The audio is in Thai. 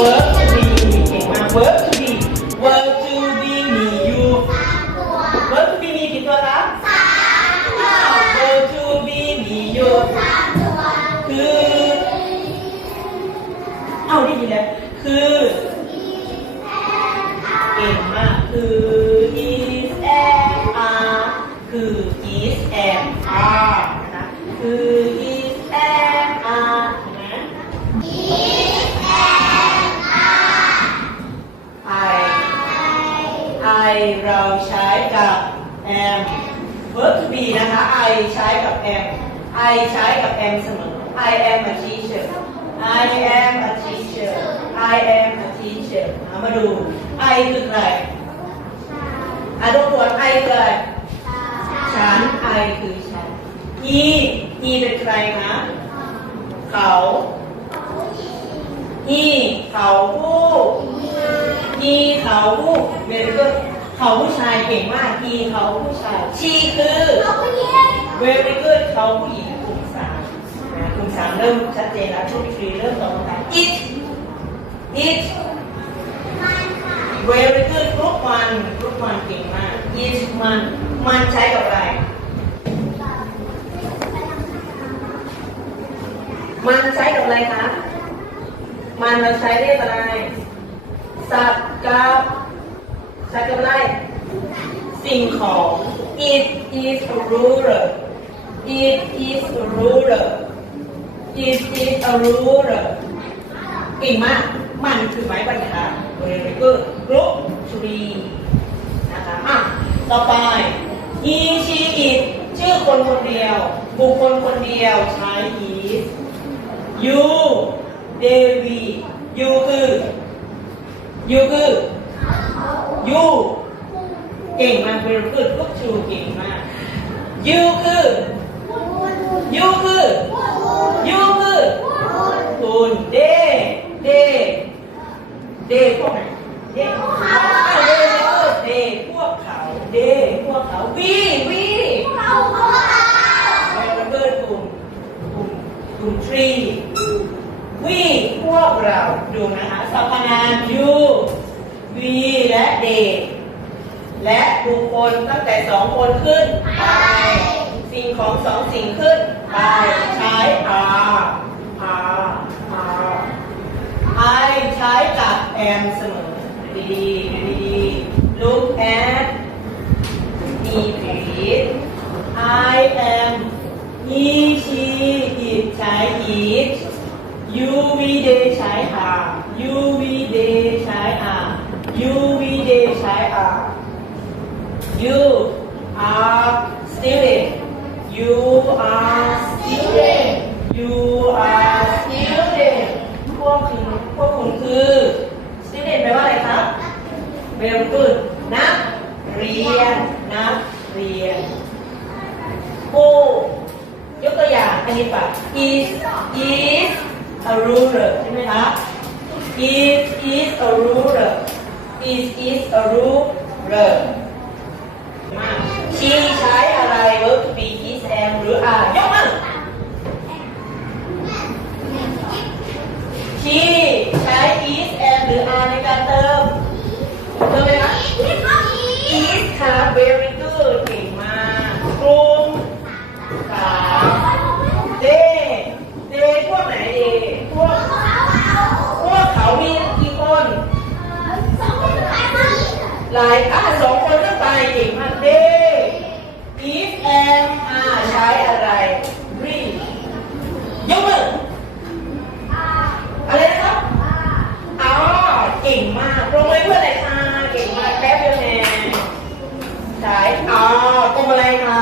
work to be เก่งมาก work to be work to be me you work to be me กี่ตัวครับสามตัว work to be me you สามตัวคือเอ้าได้ยินแล้วคือเก่งมากคือ เราใช้กับ am verb to be นะคะ I ใช้กับ am I ใช้กับ am เสมอ I am a teacher I am a teacher I am a teacher มาดู I คือใครอะทุกคน I คืออะไรฉัน I คือฉัน E E เป็นใครคะเขาอีเขาผู้อีเขาผู้เมริก เขาผู้ชายเก่งมาก he เขาผู้ชาย she คือ very good เขาผู้หญิงกลุ่มสามนะกลุ่มสามเริ่มชัดเจนแล้วช่วงที่เริ่มตรงกัน it it very good กรุ๊ปวันกรุ๊ปวันเก่งมาก it มันมันใช้กับอะไร มันใช้กับอะไรคะ มันเราใช้เรียกอะไร สัตว์กับ สัตว์กับอะไร สิ่งของ it is a ruler it is a ruler it is a ruler เก่งมาก มันคือไม้บรรทัด very good group tree นะคะอะต่อไป he she it ชื่อคนคนเดียว บุคคลคนเดียวใช้ is you David you คือ you คือ เก่งมากคุณพูดพวกชูเก่งมากยูคือยูคือยูคือคุณเดเดเดพวกไหนเดพวกเขาเดเดพวกเขาเดพวกเขาวีวีพวกเขาพวกเขาเบิร์ดกลุ่มกลุ่มกลุ่มทรีวีพวกเราดูนะคะสัพนามยูวีและเด และบุคคลตั้งแต่สองคนขึ้นไป สิ่งของสองสิ่งขึ้นไปใช้อาอาอาไอใช้กับแอมเสมอดีดีลุกแอดมีผีไอแอมอีชีอีใช้อียูวีเดใช้อายูวีเดใช้ are you we they ใช้ are you are student you are student you are student พวกคุณพวกคุณคือ student แปลว่าอะไรครับ very good นักเรียนนักเรียน who ยกตัวอย่างอันนี้ปะ is is a ruler ใช่ไหมคะ is is a ruler is is a ruler very good เก่งมากกลุ่สามเดเดพวกไหนเดพวกพวกเขามีกี่คนหลายอะสองคนขึ้นไปเก่งมากเด if and อ่าใช้อะไร อ๋อต้มอะไรคะ